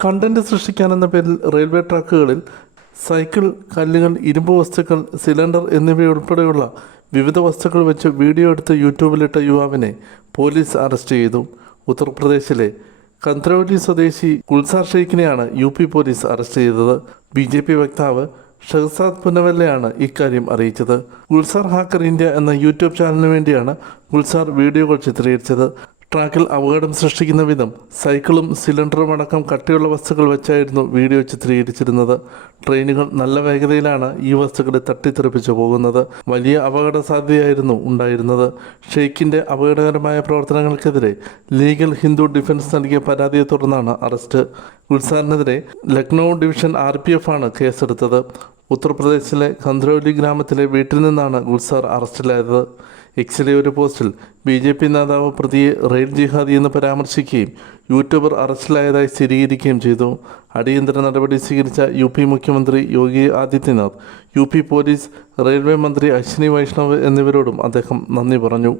Content സൃഷ്ടിക്കാനെന്ന പേരിൽ railway ട്രാക്കുകളിൽ cycle, കല്ലുകൾ, ഇരുമ്പ് വസ്തുക്കൾ, സിലിണ്ടർ എന്നിവയുൾപ്പെടെയുള്ള വിവിധ വസ്തുക്കൾ വെച്ച് വീഡിയോ എടുത്ത് യൂട്യൂബിലിട്ട യുവാവിനെ പോലീസ് അറസ്റ്റ് ചെയ്തു. ഉത്തർപ്രദേശിലെ കന്ത്രൌലി സ്വദേശി ഗുൽസാർ ഷെയ്ഖിനെയാണ് UP പോലീസ് അറസ്റ്റ് ചെയ്തത്. BJP വക്താവ് ഷഹസാദ് പുനവല്ലയാണ് ഇക്കാര്യം അറിയിച്ചത്. ഗുൽസാർ ഹാക്കർ ഇന്ത്യ എന്ന യൂട്യൂബ് ചാനലിന് വേണ്ടിയാണ് ഗുൽസാർ വീഡിയോകൾ ചിത്രീകരിച്ചത്. ട്രാക്കിൽ അപകടം സൃഷ്ടിക്കുന്ന വിധം സൈക്കിളും സിലിണ്ടറും അടക്കം കട്ടിയുള്ള വസ്തുക്കൾ വെച്ചായിരുന്നു വീഡിയോ ചിത്രീകരിച്ചിരുന്നത്. ട്രെയിനുകൾ നല്ല വേഗതയിലാണ് ഈ വസ്തുക്കളെ തട്ടിത്തെറിപ്പിച്ചു പോകുന്നത്. വലിയ അപകട സാധ്യതയായിരുന്നു ഉണ്ടായിരുന്നത്. ഷെയ്ഖിൻ്റെ അപകടകരമായ പ്രവർത്തനങ്ങൾക്കെതിരെ ലീഗൽ ഹിന്ദു ഡിഫൻസ് നൽകിയ പരാതിയെ തുടർന്നാണ് അറസ്റ്റ്. ഗുൽസാറിനെതിരെ ലക്നൗ ഡിവിഷൻ RPF ആണ് കേസെടുത്തത്. ഉത്തർപ്രദേശിലെ കന്ത്രൌലി ഗ്രാമത്തിലെ വീട്ടിൽ നിന്നാണ് ഗുൽസാർ അറസ്റ്റിലായത്. എക്സിലെ ഒരു പോസ്റ്റിൽ BJP നേതാവ് പ്രതിയെ റെയിൽ ജിഹാദി എന്ന് പരാമർശിക്കുകയും യൂട്യൂബർ അറസ്റ്റിലായതായി സ്ഥിരീകരിക്കുകയും ചെയ്തു. അടിയന്തര നടപടി സ്വീകരിച്ച UP മുഖ്യമന്ത്രി Yogi Adityanath, UP police, railway മന്ത്രി അശ്വിനി വൈഷ്ണവ് എന്നിവരോടും അദ്ദേഹം നന്ദി പറഞ്ഞു.